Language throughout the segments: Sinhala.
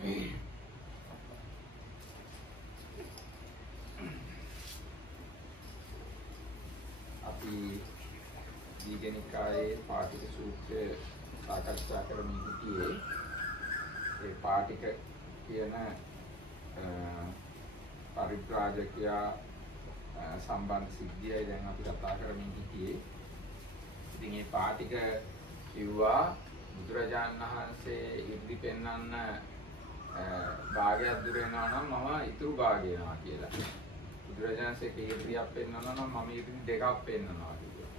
අපි දීඝනිකායේ පාටික සූත්‍රය සාකච්ඡා කරමින් සිටියේ ඒ පාටික කියන පරිත්‍රාජකයා සම්බන්ධ සිද්ධියයි දැන් අපි කතා කරමින් සිටියේ. ඉතින් මේ පාටික කිව්වා බුදුරජාණන් වහන්සේ ඉර්ධි පෙන්වන්න භාගයක් දුර වෙනවා නම් මම ඊතුරු භාගය වෙනවා කියලා. බුදුරජාණන්සේ ඉර්ධියක් පෙන්වනවා නම් මම ඉර්ධි දෙකක් පෙන්වනවා කියලා.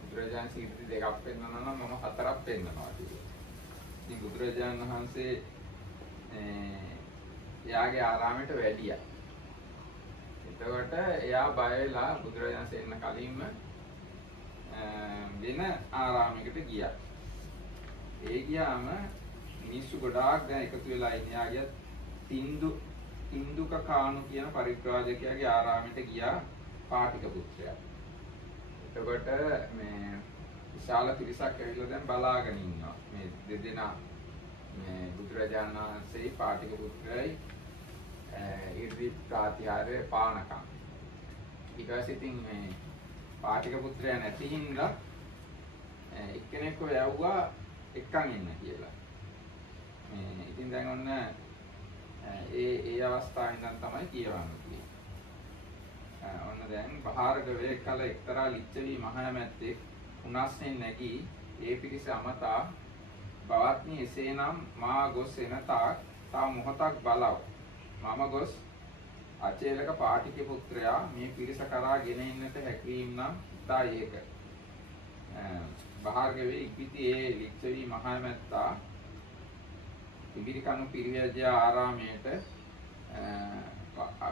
බුදුරජාණන්සේ ඉර්ධි දෙකක් පෙන්වනවා නම් මම හතරක් පෙන්වනවා කියලා. ඉතින් බුදුරජාණන් වහන්සේ එයාගේ ආරාමයට වැඩියා. එතකොට එයා බය වෙලා බුදුරජාණන්සේ එන්න කලින්ම වෙන ආරාමයකට ගියා. ඒ ගියාම මිනිස්සු ගොඩාක් දැන් එකතු වෙලා ඉන්නේ. යාගේ තින්දුක කාණු කියන පරිත්‍රාජකයාගේ ආරාමයට ගියා පාටික පුත්‍රයා. එතකොට මේ විශාල පිරිසක් ඇවිල්ලා දැන් බලාගෙන ඉන්නවා. මේ දෙදෙනා මේ බුදුරජාණන් වහන්සේ පාටික පුත්‍රයයි ඉර්ධි ප්‍රාතිහාර්ය පානකම්. ඊට පස්සේ ඉතින් මේ පාටික පුත්‍රයා නැති හින්දා එක්කෙනෙක්ව යවුවා එක්කන් ඉන්න කියලා. ඉතින් දැන් ඔන්න ඒ අවස්ථාවෙන් ඉඳන් තමයි කියවන්නේ. ඔන්න දැන් බහාරගවේ කල එක්තරා ලිච්ඡවි මහමැත්තෙක් උනස්යෙන් නැගී ඒ පිරිස අමතා බවත්නි එසේනම් මා ගොස් එන තාක් තා මොහොතක් බලව. මම ගොස් අචේලක පාටික පුත්‍රයා මේ පිරිස කරා ගෙන එන්නට හැකියිම් නම් ඉතා ඒක. බහාරගවේ ඉක්විති ඒ ලිච්ඡවි මහමැත්තා ඉබිරිකණු පිරිවැජ ආරාමයට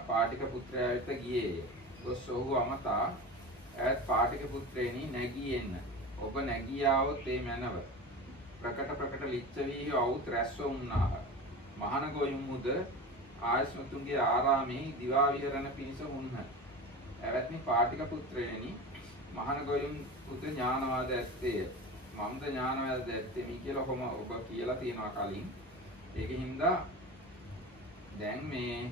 පාටික පුත්‍රයා වෙත ගියේය. ගොස් ඔහු අමතා ඈත් පාටික පුත්‍රයනි නැගී එන්න. ඔබ නැගී ආවොත් ඒ මැනව. ප්‍රකට ලිච්ඡවි වූ රැස්ව වුණාහ. මහාන ගොයුමුද ආයස්මතුන්ගේ ආරාමේ දිවා විහරණ පිණිස වුන්හ. එවත්නි පාටික පුත්‍රයනි මහාන ගොයුම් පුත ඥානවාද ඇත්තේය. මමද ඥානවාද ඇත්තේ මි කියලා කොහොම ඔබ කියලා තියනවා කලින්. ඒකින්ද දැන් මේ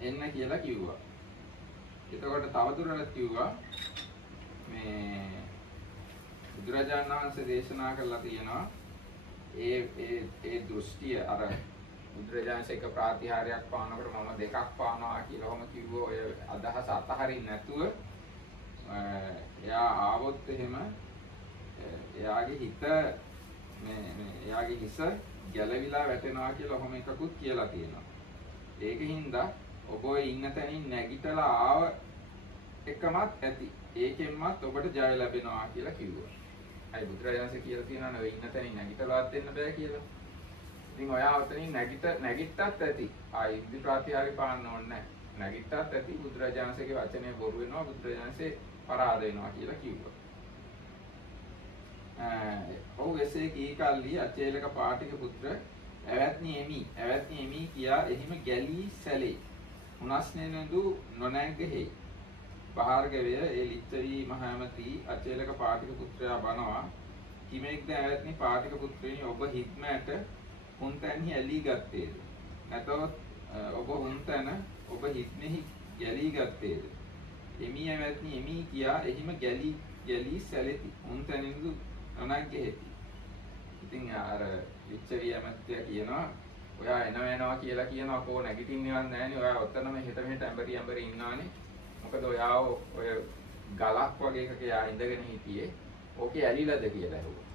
එන්න කියලා කිව්වා. එතකොට තවදුරටත් කිව්වා මේ බුදුරජාණන් වහන්සේ දේශනා කළා තියෙනවා ඒ දෘෂ්ටිය අර බුදුරජාණන් එක ප්‍රාතිහාර්යයක් පානකොට මම දෙකක් පානවා කියලා ඔහම කිව්වෝ ඔය අදහස අතහරින්න නැතුව එයා ආවොත් එහෙම එයාගේ හිත එයාගේ හිස ගැලවිලා වැටෙනවා කියලා ඔහොම එකකුත් කියලා තියෙනවා. ඒකින්ද ඔබ ඔය ඉන්න තැනින් නැගිටලා ආව එකමත් ඇති. ඒකෙන්මත් ඔබට ජය ලැබෙනවා කියලා කිව්වා. අයි බුදුරජාණන්සේ කියලා තියෙනවා නේ ඉන්න තැනින් නැගිටලාවත් දෙන්න බෑ කියලා. ඉතින් ඔයා ඔතනින් නැගිට්ටත් ඇති. ආයි ඉදි ප්‍රාතිහාර්ය පාන්න ඕනේ නැහැ. නැගිට්ටත් ඇති. බුදුරජාණන්සේගේ වචනේ බොරු වෙනවා. බුදුරජාණන්සේ පරාද වෙනවා කියලා කිව්වා. ඔව් එසේ කී කල්ලි අචේලක පාටික පුත්‍ර ඇවැත්නි එමි කියා එහිම ගැලී සැලේ. උනස්නෙනදු නොනැග්ගෙහි. බහාරගවය ඒ ලිච්ඡවි මහමැති අචේලක පාටික පුත්‍රයා බනවා. කිමෙක්ද ඇවැත්නි පාටික පුත්‍රයනි ඔබ හිත්මැට හුන්තැන්හි ඇලී ගත්තේද? නැතොත් ඔබ හුන්තැන ඔබ හිත්නෙහි ගැලී ගත්තේද? එමි ඇවැත්නි එමි කියා එහිම ගැලී සැලෙති. හුන්තැනින්දු නොනැග්ගෙහෙති. ඉතින් අර ලිච්ඡවි ඇමැත්තියා කියනවා ඔයා එනවා කියලා කියනවා කෝ නැගිටින්නේවත් නැහැනේ. ඔයා ඔතනම හෙට මෙහෙට ඇඹරි ඉන්නවානේ. මොකද ඔයා ඔය ගලක් වගේ එකක යා ඉඳගෙන හිටියේ. ඕකේ ඇලිලාද කියලා ඇහුවා.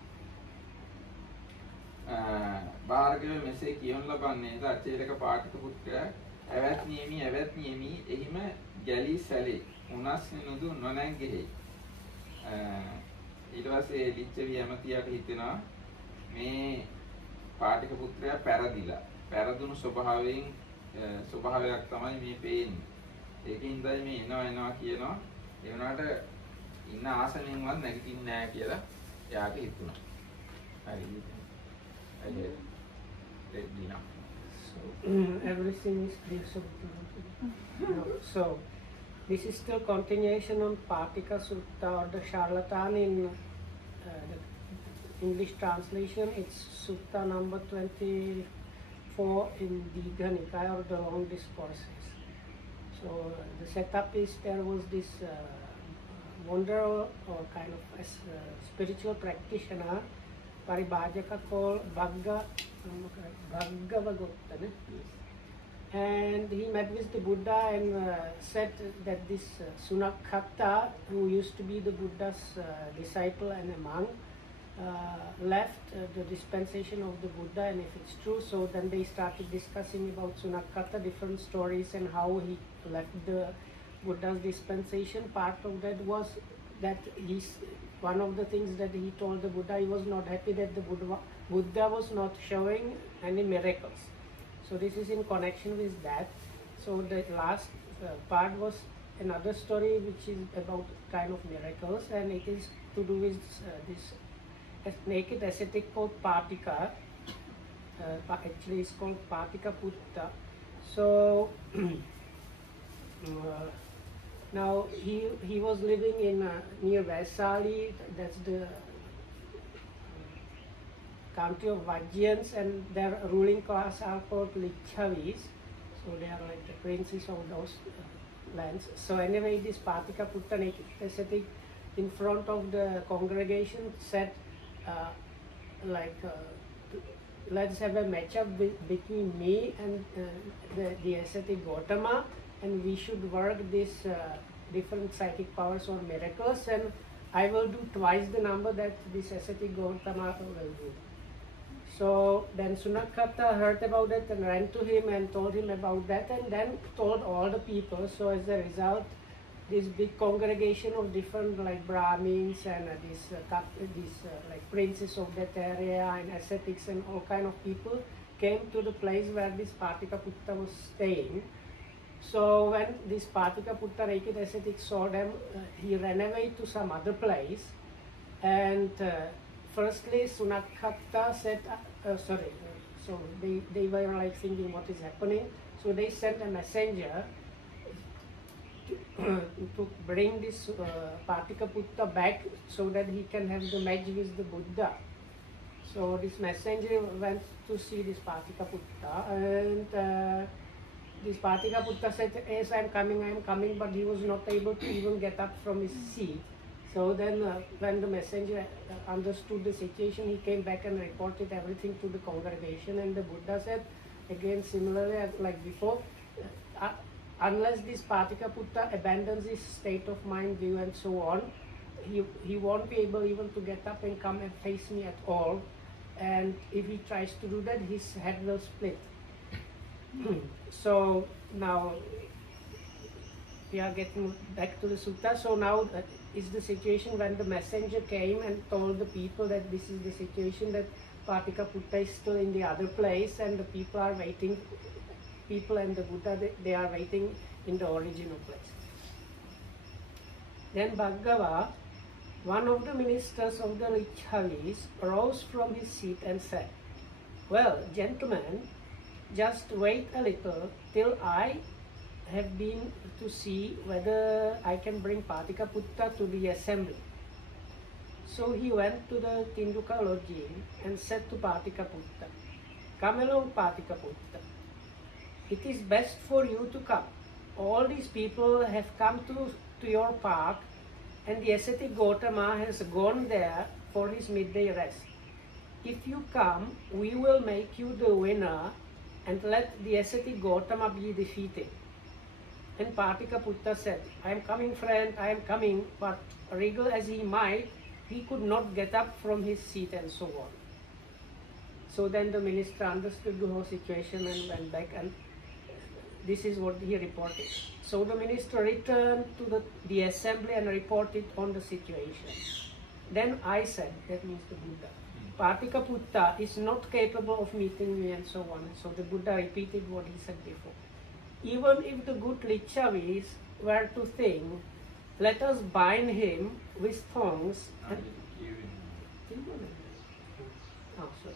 බාරගවේ මෙසේ කියවන ලබන්නේ අචේලක පාටික පුත්‍රයා ඇවැත්නි එමි එහිම ගැලී සැලේ. උනස් නිනුදු නොනැග්ගෙහි. ඊට පස්සේ ලිච්ඡවි ඇමතියාට හිතෙනවා මේ පාටික පුත්‍රයා පෙරදිලා. පෙරදුණු ස්වභාවයක් තමයි මේ පේන්නේ. ඒකින්දයි මේ එනවා කියනවා. ඒ වුණාට ඉන්න ආසනෙන්වත් නැගිටින්නේ නැහැ කියලා එයාට හිතුණා. හරි. Everything is clear. So this is the continuation on Patika Sutta or the Charlatan in the English translation. It's Sutta number 24 4 in Digha Nikaya, or the long discourses. So the setup is there was this wanderer or kind of spiritual practitioner, Paribhajaka, called Bhaggavagotta. And he met with the Buddha and said that this Sunakhatta, who used to be the Buddha's disciple and a monk, left the dispensation of the Buddha, and if it's true, so then they started discussing about Sunakhatta, different stories, and how he left the Buddha's dispensation. Part of that was that one of the things that he told the Buddha, he was not happy that the Buddha was not showing any miracles. So this is in connection with that. So the last part was another story which is about kind of miracles, and it is to do with this naked ascetic called Patika. Actually it's called Patika Putta. So now he was living in near Vaisali, that's the country of Vajjayans, and their ruling class are called Lichavis. So they are like the princes of those lands. So anyway, this Patika Putta naked ascetic in front of the congregation said let's have a matchup between me and the ascetic Gautama, and we should work these different psychic powers or miracles, and I will do twice the number that this ascetic Gautama will do. So then Sunakhatta heard about it and ran to him and told him about that, and then told all the people. So as a result, this big congregation of different like Brahmins and these like princes of that area and ascetics and all kind of people came to the place where this Patika Putta was staying. So when this Patika Putta naked ascetic saw them, he ran away to some other place, and firstly Sunakhatta said, so they were like thinking what is happening. So they sent a messenger to bring this Patika Putta back so that he can have the match with the Buddha. So this messenger went to see this Patika Putta, and this Patika Putta said, yes, I am coming, but he was not able to even get up from his seat. So then when the messenger understood the situation, he came back and reported everything to the congregation, and the Buddha said, again similarly like before, unless this Patika Putta abandons his state of mind view and so on, he won't be able even to get up and come and face me at all, and if he tries to do that, his head will split. So now we are getting back to the sutta. So now is the situation when the messenger came and told the people that this is the situation, that Patika Putta is still in the other place and the people are waiting, people and the Buddha, they are waiting in the original place. Then Bhaggava, one of the ministers of the Lichavis, rose from his seat and said, well, gentlemen, just wait a little till I have been to see whether I can bring Patika Putta to the assembly. So he went to the Tinduka lodging and said to Patika Putta, come along, Patika Putta. It is best for you to come. All these people have come to your park, and the ascetic Gautama has gone there for his midday rest. If you come, we will make you the winner and let the ascetic Gautama be defeated. And Patika Putta said, I am coming, friend, I am coming, but wriggle as he might, he could not get up from his seat and so on. So then the minister understood the whole situation and went back, and this is what he reported. So the minister returned to the assembly and reported on the situation. Then I said, that means the Buddha, Patika Putta is not capable of meeting me and so on. So the Buddha repeated what he said before. Even if the good Lichavis were to think, let us bind him with thongs and... Oh, sorry.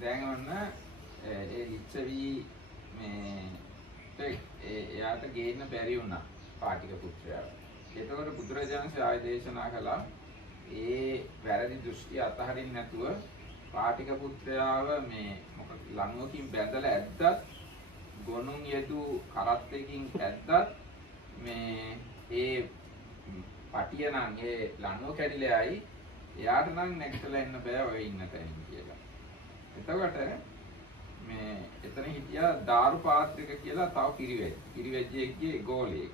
දැන් ඔන්න ඒ ලිච්ඡවි එයාට ගේන්න බැරි වුණා පාටික පුත්‍රයාව. ඒතකොට බුදුරජාණන් ශ්‍රාවය දේශනා කළා ඒ වැරදි දෘෂ්ටි අතහරින්න නැතුව පාටික පුත්‍රයාව මේ මොකද ලණුවකින් බැඳලා ඇද්දත් ගොනුන් යදු කරත්තකින් ඇද්දත් මේ ඒ පටිය නම් ඒ ලණුව කැඩිලායි එයාට නම් නැගිටලා එන්න බෑ ඔය ඉන්න තැනින් කියලා. එතකොට මේ එතන හිටියා දාරු පාත්‍රික කියලා තව පිරිවැජ්ජෙක්ගේ ගෝලයෙක්.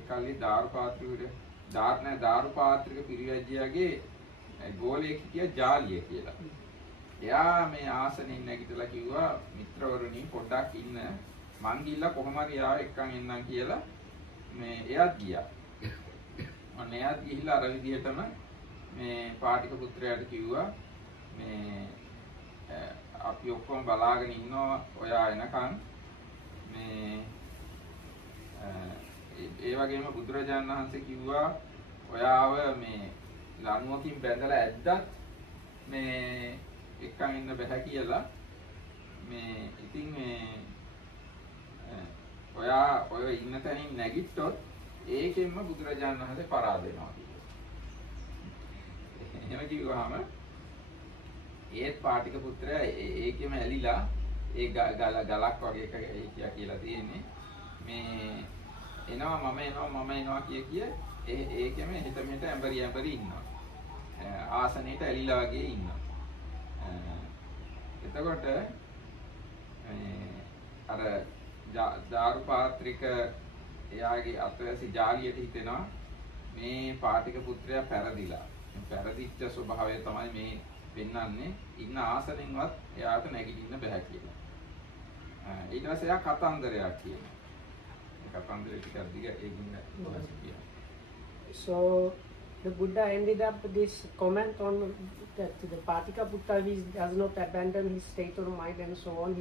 එකල්ලි දාරු පාත්‍රික පිරිවැජ්ජයාගේ ගෝලයෙක් හිටියා ජාලිය කියලා. එයා මේ ආසනෙන් නැගිටලා කිව්වා මිත්‍රවරුනි පොඩ්ඩක් ඉන්න මං ගිහිල්ලා කොහොම හරි ආව එක්කන් එන්නම් කියලා මේ එයාත් ගියා. මම එයාත් ගිහිල්ලා අර විදිහටම මේ පාටික පුත්‍රයාට කිව්වා මේ අපි ඔක්කොම බලාගෙන ඉන්නවා ඔයා එනකන් මේ ඒ වගේම බුදුරජාණන් වහන්සේ කිව්වා ඔයාව මේ ලණුවකින් බැඳලා ඇද්දත් මේ එක්කන් ඉන්න බෑ කියලා මේ ඉතින් මේ ඔයා ඔය ඉන්න තැනින් නැගිට්ටොත් ඒකෙන්ම බුදුරජාණන් වහන්සේ පරාද වෙනවා කියලා. එහෙම කිව්වහම ඒත් පාටික පුත්‍රයා ඒකෙම ඇලිලා ඒ ගලක් වගේ එකක් කියලා තියෙන්නේ මේ එනවා මම එනවා කිය ඒකෙම හිත මෙහෙට ඇඹරි ඉන්නවා. ආසනෙට ඇලිලා වගේ ඉන්නවා. එතකොට අර දාරු පාත්‍රික එයාගේ අතවැසි ජාලියට හිතෙනවා මේ පාටික පුත්‍රයා පැරදිලා. පැරදිච්ච ස්වභාවය තමයි මේ වෙන්නන්නේ. ඉන්න ආසනෙන්වත් එයාට නැගිටින්න බෑ කියලා. ඊට පස්සේ එයා කතන්දරයක් කියනවා. So the Buddha ended up this comment on that the Patika Putta does not abandon his state of mind and so on.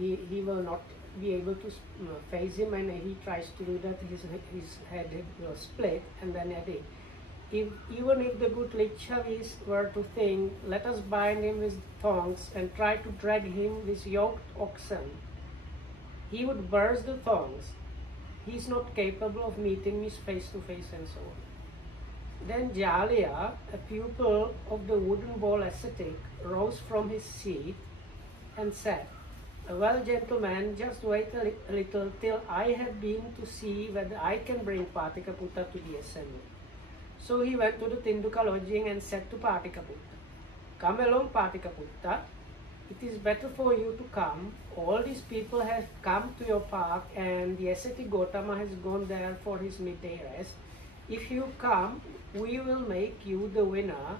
He will not be able to face him, and he tries to do that. His head will split, and then even if the good Lichavis were to think, let us bind him with thongs and try to drag him with yoked oxen, he would burst the thongs. He is not capable of meeting me face to face and so on. Then Jaliya, a pupil of the wooden bowl ascetic, rose from his seat and said, well, gentlemen, just wait a little till I have been to see whether I can bring Patika Putta to the assembly. So he went to the Tinduka lodging and said to Patika Putta, come along, Patika Putta. It is better for you to come. All these people have come to your park and the ascetic Gotama has gone there for his midday rest. If you come, we will make you the winner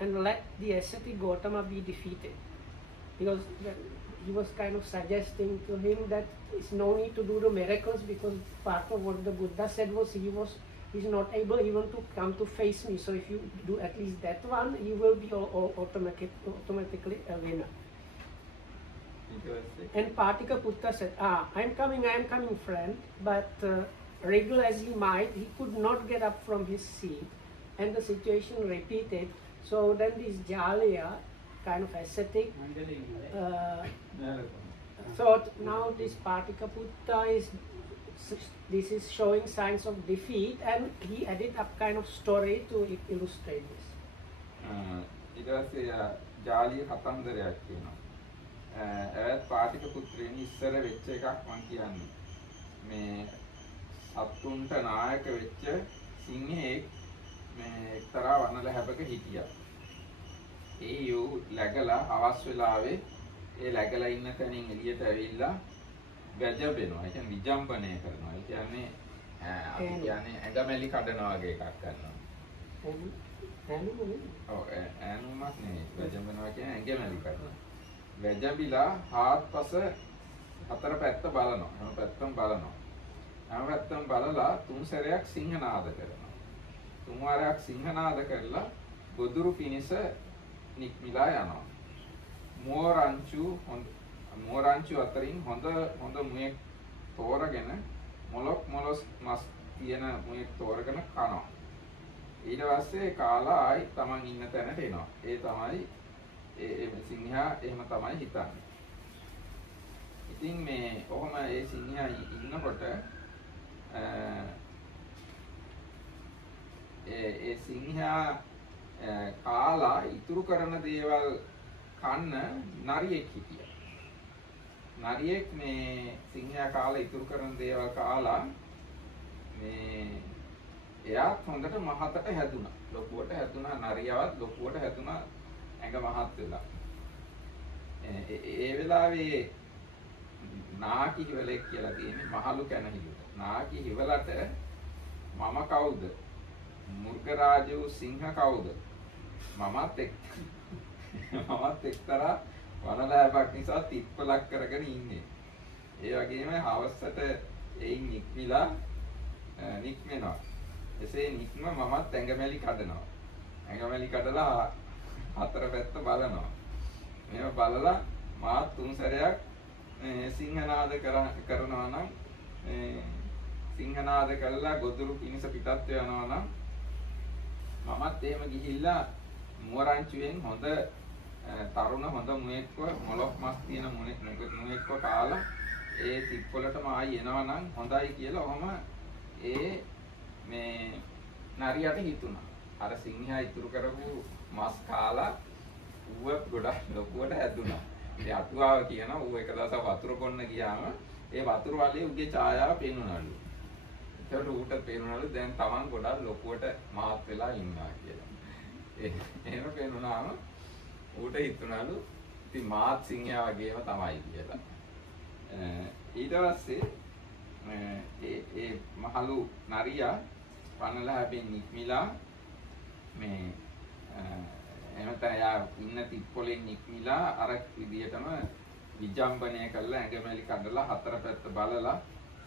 and let the ascetic Gotama be defeated. Because he was kind of suggesting to him that it's no need to do the miracles, because part of what the Buddha said was he's not able even to come to face me. So if you do at least that one, you will be automatically a winner. And Patika Putta said, I am coming, friend. But regular as he might, he could not get up from his seat, and the situation repeated. So then this Jaliya, kind of ascetic, thought now this Patika Putta this is showing signs of defeat, and he added up kind of story to illustrate this. Jaliya කතන්දරයක් කියනවා. ඒත් පාටික පුත්‍රයනි ඉස්සර වෙච්ච එකක් මම කියන්නේ. මේ සත්තුන්ට නායක වෙච්ච සිංහෙක් මේ එක්තරා වනල හැබක හිටියා. ඒ යෝ läගලා හවස් වෙලාවේ ඒ läගලා ඉන්න තැනින් එළියට ඇවිල්ලා වැජබෙනවා. ඒ කියන්නේ විජම්බණය කරනවා. ඒ කියන්නේ අපි කියන්නේ ඇඟමැලි කඩනවා වගේ එකක් කරනවා. ඈනුමක් නෙවෙයි. වැජබෙනවා කියන්නේ ඇඟමැලි කඩනවා. වැජබිලා හාත්පස හතර පැත්ත බලනවා. හැම පැත්තම බලනවා. හැම පැත්තම බලලා තුන් සැරයක් සිංහනාද කරනවා. තුන් වාරයක් සිංහනාද කරලා ගොදුරු පිනිස නික්මිලා යනවා. මෝරංචු අතරින් හොඳ මුවෙක් තෝරගෙන මොලොස් මස් තියෙන මුවෙක් තෝරගෙන කනවා. ඊට පස්සේ කාලා ආයි තමන් ඉන්න තැනට එනවා. ඒ තමයි ඒ සිංහයා එහෙම තමයි හිතන්නේ. ඉතින් මේ ඔහොම ඒ සිංහයා ඉන්නකොට ඒ සිංහයා කාලා ඉතුරු කරන දේවල් කන්න නරියෙක් හිටියා. නරියෙක් මේ සිංහයා කාලා ඉතුරු කරන දේවල් කාලා මේ එයාත් හොඳට මහතට හැදුනා. ලොකුවට හැදුනා, නරියවත් ලොකුවට හැදුනා, ඇඟ මහත් වෙලා. ඒ වෙලාවේ නාකි හිවලෙක් කියලා තියෙන්නේ මහලු කැනහිලුට. නාකි හිවලට මම කවුද? මුර්ගරාජු සිංහ කවුද? මමත් එක්තරා වනලෑපක් නිසා තිප්පලක් කරගෙන ඉන්නේ. ඒ වගේම හවසට එයින් නික්මෙනවා. එසේ නික්ම මමත් ඇඟමැලි කඩනවා. ඇඟමැලි කඩලා හතර පැත්ත බලනවා. මේව බලලා මාත් තුන් සැරයක් සිංහනාද කරනවා නම් සිංහනාද කළා ගොදුරු කිනිස පිටත් වෙනවා නම් මමත් එහෙම ගිහිල්ලා මුවරංචුවෙන් හොඳ තරුණ හොඳ මුවෙක්ව මොලොක් මස් තියෙන මුවෙක්ව කාලා ඒ තිප්පලටම ආයි එනවා නම් හොඳයි කියලා ඔහම ඒ මේ නරියට හිතුණා. අර සිංහයා ඉතුරු කරපු මස් කාලා ඌව ගොඩක් ලොකුවට හැදුනා. ඉතින් අටුවාව කියනවා ඌ එක දවසක් වතුර බොන්න ගියාම ඒ වතුර වලේ උගේ ඡායාව පේනුනලු. ඒකට ඌට පේනුනලු දැන් Taman ගොඩක් ලොකුවට මාත් වෙලා ඉන්නවා කියලා. එහෙම පේනුනාම ඌට හිතුනලු ඉතින් මාත් සිංහයා වගේම තමයි කියලා. ඊට පස්සේ ඒ මහලු නරියා පනලා හැබෙන් නික්මිලා මේ එනතන යා ඉන්න තිප්පොලෙන් නික්මිලා අර විදියටම විජම්බණය කරලා ඇඟමැලි කඩලා හතර පැත්ත බලලා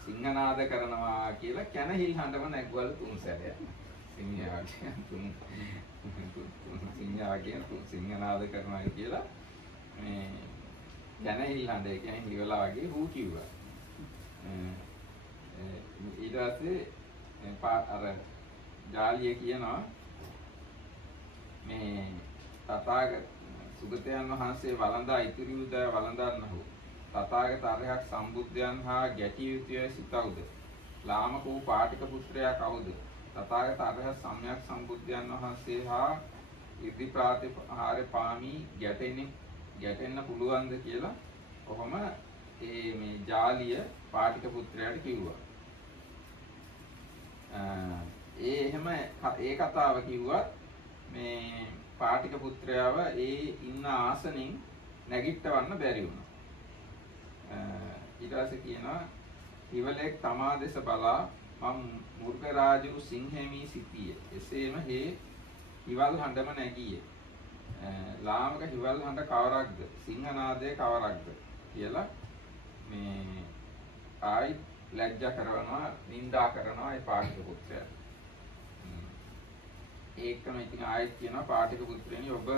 සිංහනාද කරනවා කියලා කැනහිල් හඬම නැග්වලු තුන් සැරයක්. සිංහයා සිංහනාද කරනවා කියලා මේ කැනහිල් හඬ ඒ කියන්නේ හිවලා වගේ හූ කිව්වා. ඊට පස්සේ අර ජාලිය කියනවා මේ තථාගත සුගතයන් වහන්සේ වළඳා ඉතිරි උදය වළඳන්නහු තථාගත අරහත් සම්බුද්ධයන් හා ගැටිය යුතුය සිතවුද ලාමක වූ පාටික පුත්‍රයා කවුද තථාගත අරහත් සම්්‍යක් සම්බුද්ධයන් වහන්සේ හා ඉදි ප්‍රාතිහාර්ය පාමි ගැටෙන්න පුළුවන්ද කියලා කොහොම මේ ජාලිය පාටික පුත්‍රයාට කිව්වා. එහෙම ඒ කතාව කිව්වත් මේ පාටික පුත්‍රයාව ඒ ඉන්න ආසනෙන් නැගිටවන්න බැරි වුණා. ඊට පස්සේ කියනවා හිවලෙක් තමා දෙස බලා මම මුර්ගරාජු සිංහෙමි සිටියේ. එසේම හේ හිවල් හඬම නැගියේ. ලාමක හිවල් හඬ කවරක්ද? සිංහනාදය කවරක්ද? කියලා මේ ආයි ලැජ්ජා කරනවා, නිඳා කරනවා ඒ පාටික පුත්‍රයා. ඒකම ඉතින් ආයෙත් කියනවා පාටික පුත්‍රයනි ඔබ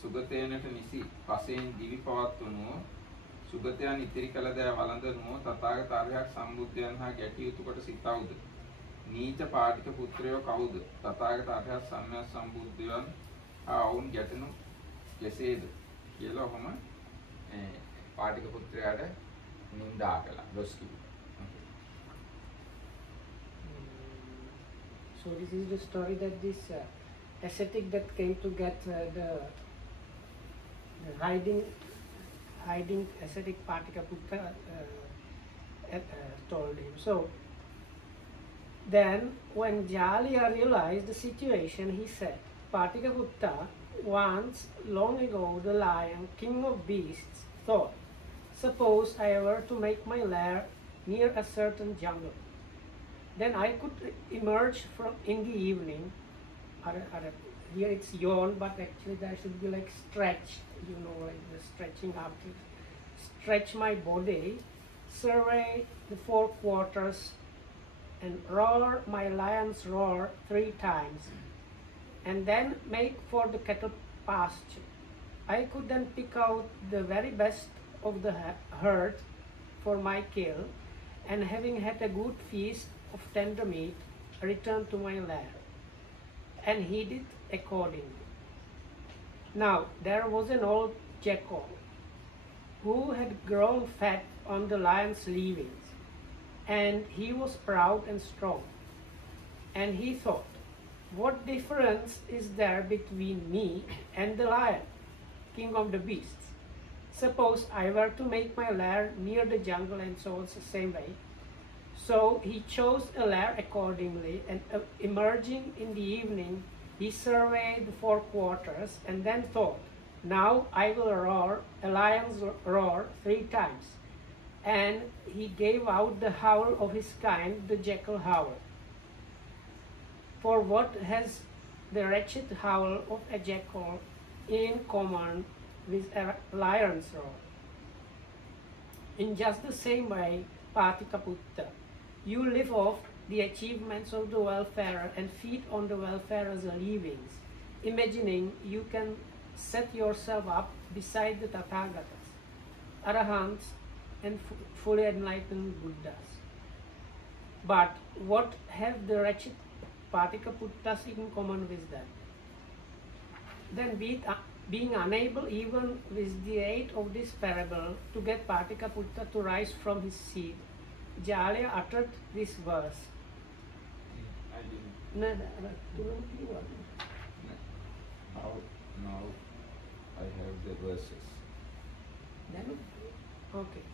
සුගතයන්ට නිසි පසෙන් දිවි පවත්වනෝ සුගතයන් ඉතිරි කළ දෑ වළඳනෝ තථාගත අරහත් සම්බුද්ධයන් හා ගැටිය යුතු කොට සිතවුද නීච පාටික පුත්‍රයෝ කවුද තථාගත අරහත් සම්්‍යක් සම්බුද්ධයන් හා වුන් ගැටෙනු කෙසේද කියලා ඔහම පාටික පුත්‍රයාට නිඳා කළා දොස් කිව්වා. So this is the story that this ascetic that came to get the hiding ascetic Patikaputta told him. So then when Jaliya realized the situation, he said, Patikaputta, once long ago the lion, king of beasts, thought, suppose I were to make my lair near a certain jungle. Then I could emerge from in the evening. Here it's yawn, but actually there should be like stretch, like the stretching up. Stretch my body, survey the four quarters, and roar my lion's roar 3 times, and then make for the cattle pasture. I could then pick out the very best of the herd for my kill, and having had a good feast of tender meat, returned to my lair. And he did accordingly. Now there was an old jackal who had grown fat on the lion's leavings, and he was proud and strong. And he thought, What difference is there between me and the lion, king of the beasts? Suppose I were to make my lair near the jungle and so on the same way. So he chose a lair accordingly, and emerging in the evening, he surveyed the four quarters and then thought, now I will roar a lion's roar 3 times. And he gave out the howl of his kind, the jackal howl. For what has the wretched howl of a jackal in common with a lion's roar? In just the same way, Patikaputta, you live off the achievements of the welfarer and feed on the welfarer's leavings, imagining you can set yourself up beside the Tathagatas, Arahants, and fully enlightened Buddhas. But what have the wretched Patikaputtas in common with them? Then being unable even with the aid of this parable to get Patikaputta to rise from his seat, Jalya uttered this verse. Now I have the verses. Then, okay.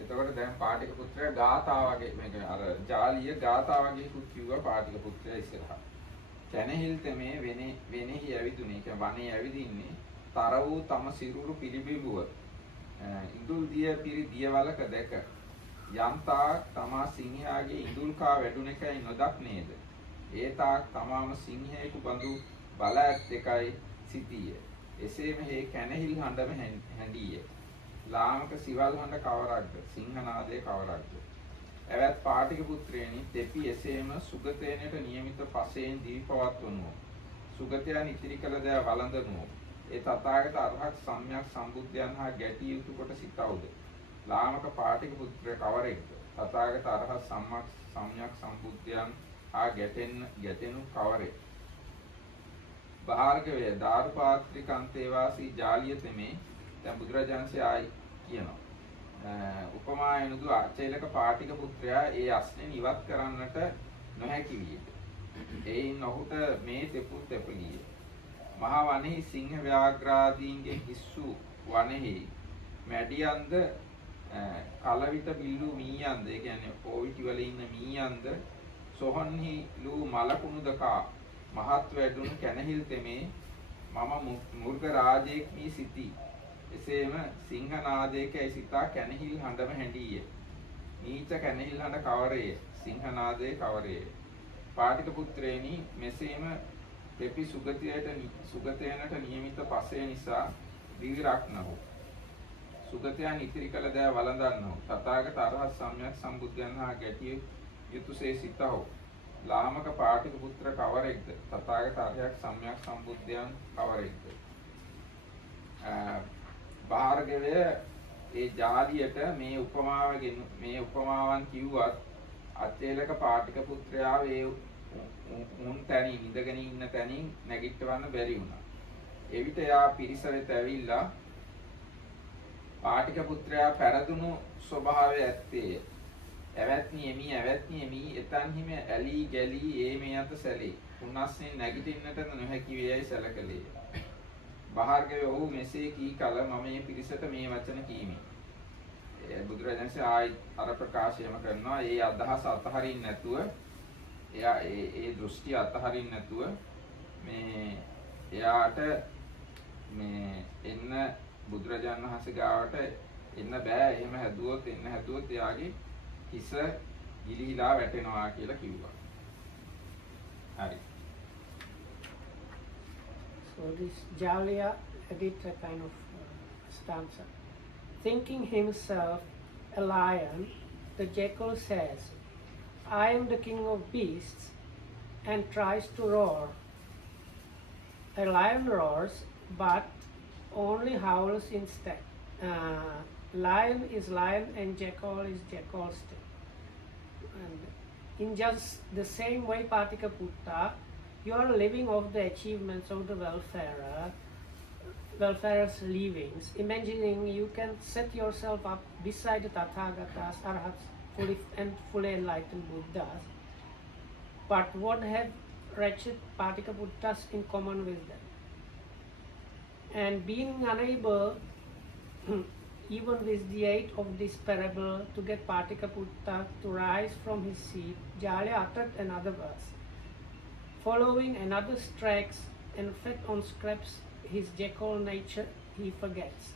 එතකොට දැන් පාටික පුත්‍රයා ගාථා වගේ මේක අර ජාලිය ගාථා වගේ කිව්වා පාටික පුත්‍රයා ඉස්සරහා. කැනහිල් තෙමේ වෙනෙහි ඇවිදුනේ කියන්නේ වනේ ඇවිදින්නේ තර වූ තම සිරුරු පිළිබිඹුව ඉඳුල් දිය පිරි දියවලක දැක යන්තා තමා සිංහයාගේ ඉඳුල් කා වැඩුණේකයි නොදක් නේද? ඒ තාක් තමාම සිංහයෙකු බඳු බල ඇත්තේකයි සිටියේ. එසේම හේ කැනහිල් හඬම හැඬියේ. ලාමක සිවල් හඬ කවරක්ද? සිංහනාදයේ කවරක්ද? එවත් පාටික පුත්‍රයනි දෙපි එසේම සුගතේනට නියමිත පසයෙන් දිවි පවත්වනෝ. සුගතයන් ඉතිරි කළ දෑ වළඳනෝ. ඒ තථාගත අරහත් සම්්‍යක් සම්බුද්ධයන් හා ගැටී යුතු කොට සිතවුද? ලාමක පාටික පුත්‍රය කවරෙක්ද? තථාගත අරහත් සම්්‍යක් සම්බුද්ධයන් හා ගැටෙනු කවරෙක්? භාර්ගවය දාරුපාත්‍රිකන්තේ වාසී ජාලිය තෙමේ දැන් බුදුරජාණන්සේ ආයි කියනවා උපමායනුදු ආචේලක පාටික පුත්‍රයා ඒ අස්නෙන් ඉවත් කරන්නට නොහැකි විය. එයින් ඔහුට මේ තෙපුල් තෙපලිය. මහා වනයේ සිංහ ව්‍යාග්‍රාදීන්ගේ හිස්සු වනයේ මැඩියන්ද කලවිත බිල්ලු මීයන්ද ඒ කියන්නේ පොවිටි වල ඉන්න මීයන්ද සොහොන්හි ලූ මලකුණු දකා මහත් වැඩුණු කැනහිල් තෙමේ මම මුර්ග රාජයෙක් වී සිටී. එසේම සිංහනාදයකයි සිතා කැනහිල් හඬම හැඬීය. නීච කැනහිල් හඬ කවරේය? සිංහනාදයේ කවරේය? පාටික පුත්‍රයනි මෙසේම දෙපි සුගතයනට නියමිත පසේ නිසා දිවි රක්නහු. සුගතයන් ඉතිරි කළ දෑ වළඳන්නහු. තථාගත අරහත් සම්්‍යක් සම්බුද්ධයන් හා ගැටිය යුතුයසේ සිතහු. ලාමක පාටික පුත්‍ර කවරෙක්ද? තථාගත අරහත් සම්්‍යක් සම්බුද්ධයන් කවරෙක්ද? භාර්ගවය ඒ ජාතියට මේ උපමාවන් කිව්වත් අචේලක පාටික පුත්‍රයා ඒ උන් තැනින් ඉඳගෙන ඉන්න තැනින් නැගිටවන්න බැරි වුණා. එවිට යා පිරිස වෙත ඇවිල්ලා පාටික පුත්‍රයා පෙරදුණු ස්වභාවය ඇත්තේ. ඇවැත්නි එමි එතන්හිම ඇලී ගැලී ඒ මේ අත සැලේ. උන්වස්සේ නැගිටින්නට නොහැකි වේයයි සැලකලේ. භාර්ගවය ඔහු මෙසේ කී කල මම මේ පිරිසට මේ වචන කීමි. බුදුරජාණන්සේ ආයි අර ප්‍රකාශයම කරනවා. ඒ අදහස අතහරින්න නැතුව එයා ඒ දෘෂ්ටි අතහරින්න නැතුව මේ එයාට මේ එන්න බුදුරජාණන් වහන්සේ ගාවට එන්න බෑ. එහෙම හැදුවොත් එයාගේ හිස ගිලිහිලා වැටෙනවා කියලා කිව්වා. හරි. So this Jalya did a kind of stanza. Thinking himself a lion, the jackal says, I am the king of beasts, and tries to roar. A lion roars, but only howls instead. Lion is lion and jackal is jackal still. And in just the same way, Patikaputta, you are living off the achievements of the welfarer's leavings, imagining you can set yourself up beside the Tathagatas, Arhats, fully enlightened Buddhas. But what have wretched Patikaputtas in common with them? And being unable, even with the aid of this parable, to get Patikaputta to rise from his seat, Jalya uttered another verse. Following another's tracks and fed on scraps his jackal nature he forgets.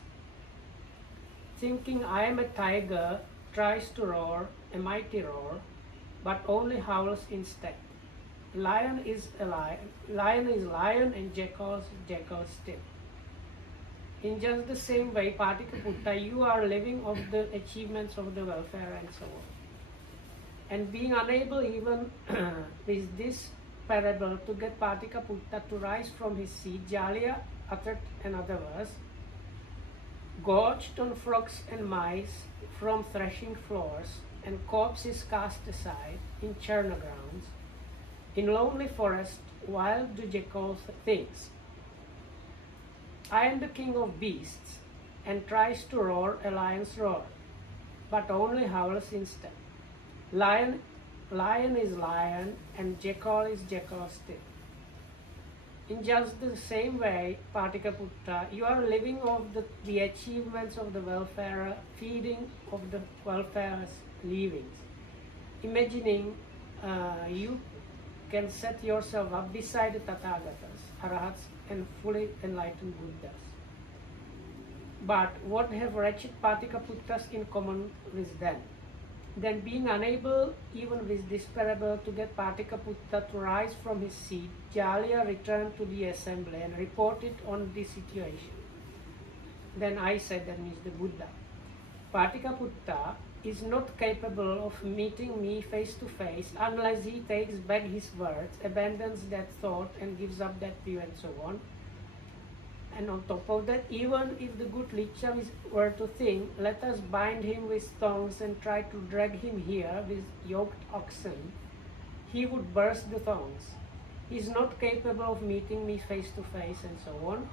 Thinking I am a tiger, tries to roar, a mighty roar, but only howls instead. Lion is lion and jackal still. In just the same way, Patikaputta, you are living off the achievements of the welfare and so on. And being unable even with this parable to get Patikaputta to rise from his seat, Jalya uttered another verse. Gorged on frogs and mice from threshing floors, and corpses cast aside in charnel grounds, in lonely forest wild do jackals things. I am the king of beasts, and tries to roar a lion's roar, but only howls instead. Lion is lion, and jackal is jackal still. In just the same way, Patikaputta, you are living off the achievements of the welfare, feeding of the welfare's leavings. Imagining you can set yourself up beside the Tathagatas, Arahats, and fully enlightened Buddhas. But what have wretched Patikaputtas in common with them? Then being unable, even with this parable, to get Patikaputta to rise from his seat, Jalya returned to the assembly and reported on the situation. Then I said, that means the Buddha, Patikaputta is not capable of meeting me face to face unless he takes back his words, abandons that thought and gives up that view and so on. And on top of that, even if the good Lichavis were to think, let us bind him with thongs and try to drag him here with yoked oxen, he would burst the thongs. He is not capable of meeting me face to face and so on.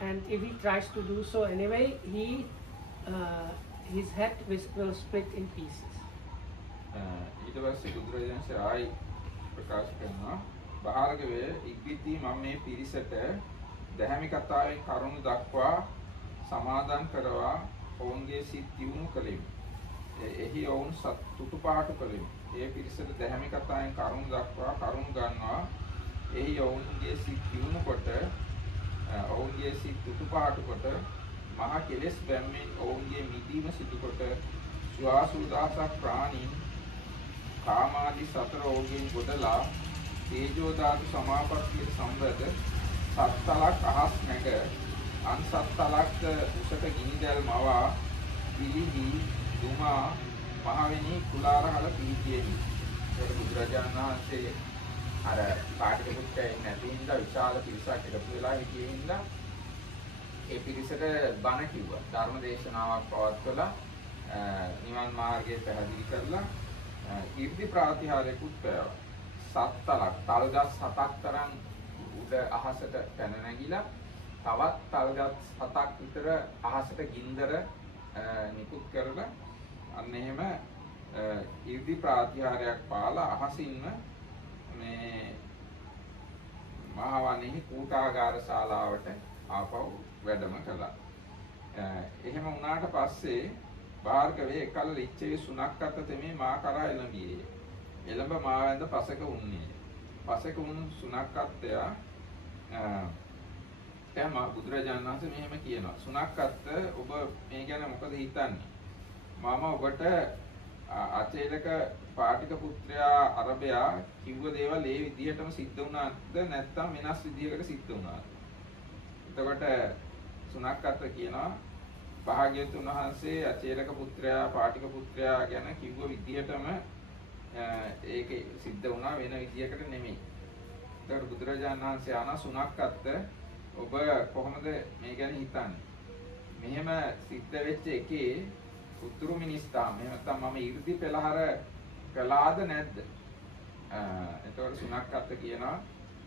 And if he tries to do so anyway, his head will split in pieces. ඊට පස්සේ බුදුරජාණන් ආයි ප්‍රකාශ කරනවා බාහිරකවේ ඉක්බිති මම මේ පිරිසට දැහැමි කතාවේ කරුණු දක්වා සමාදන් කරවා ඔවුන්ගේ සිත් දියුණු කළෙමි. එහි ඔවුන් සතුටුපාට කළෙමි. ඒ පිරිසට දැහැමි කතාවෙන් කරුණු දක්වා කරුණු ගන්නවා. එහි ඔවුන්ගේ සිත් දියුණු කොට ඔවුන්ගේ සිත් තුටුපාට කොට මහා කෙලෙස් බැම්මෙන් ඔවුන්ගේ මිදීම සිදු කොට ස්වාසුදාසක් ප්‍රාණීන් කාමාදී සතර ඔවුන්ගෙන් ගොඩලා තේජෝ ධාතු සමාපත්තියට සම්බන්ධ සත්තලක් අහස් නැග අන් සත්තලක් උසට ගිනිදැල් මවා පිළිහි දුමා මහවෙනි කුලාරහල පීතියෙහි. ඒක බුදුරජාණන් වහන්සේ අර පාටිකපුත්තේ නැති හින්දා විශාල පිරිසක් එකතු වෙලා හිටියේ හින්දා ඒ පිරිසට බණ කිව්වා. ධර්ම දේශනාවක් පවත්වලා නිවන් මාර්ගය පැහැදිලි කරලා ඉර්ධි ප්‍රාතිහාරයකුත් කරා. සත්තලක් තල්ගස් 7ක් තරම් උඩ අහසට පැන නැගිලා තවත් තල්ගස් 7ක් විතර අහසට ගින්දර නිකුත් කරලා අන්න එහෙම ඉර්ධි ප්‍රාතිහාරයක් පාලා අහසින්ම මේ මහවණෙහි කූටාගාර ශාලාවට ආපහු වැඩම කළා. එහෙම වුණාට පස්සේ භාර්ගවේ එකල ලිච්ඡේ සුණක් අත තෙමේ මා කරා එළඹියේ. එළඹ මා වැඳ පසක උන්නේ. පසක උන් සුණක් අත්තයා තම බුදුරජාණන් වහන්සේ මෙහෙම කියනවා. සුණක් අත්ත ඔබ මේ ගැන මොකද හිතන්නේ? මම ඔබට අචේලක පාටික පුත්‍රයා අරබයා කිව්ව දේවල් ඒ විදිහටම සිද්ධ වුණාද නැත්නම් වෙනස් විදිහකට සිද්ධ වුණාද? එතකොට සුණක් අත්ත කියනවා භාග්‍යවතුන් වහන්සේ අචේලක පුත්‍රයා පාටික පුත්‍රයා ගැන කිව්ව විදිහටම ඒක සිද්ධ වුණා වෙන විදිහකට නෙමෙයි. එතකොට බුදුරජාණන් වහන්සේ ආන සුණක් අත්ත ඔබ කොහොමද මේ ගැන හිතන්නේ? මෙහෙම සිද්ධ වෙච්ච එකේ උතුරු මිනිස්තා මෙහෙම නැත්නම් මම 이르දි පෙළහර කළාද නැද්ද? එතකොට සුණක් අත්ත කියනවා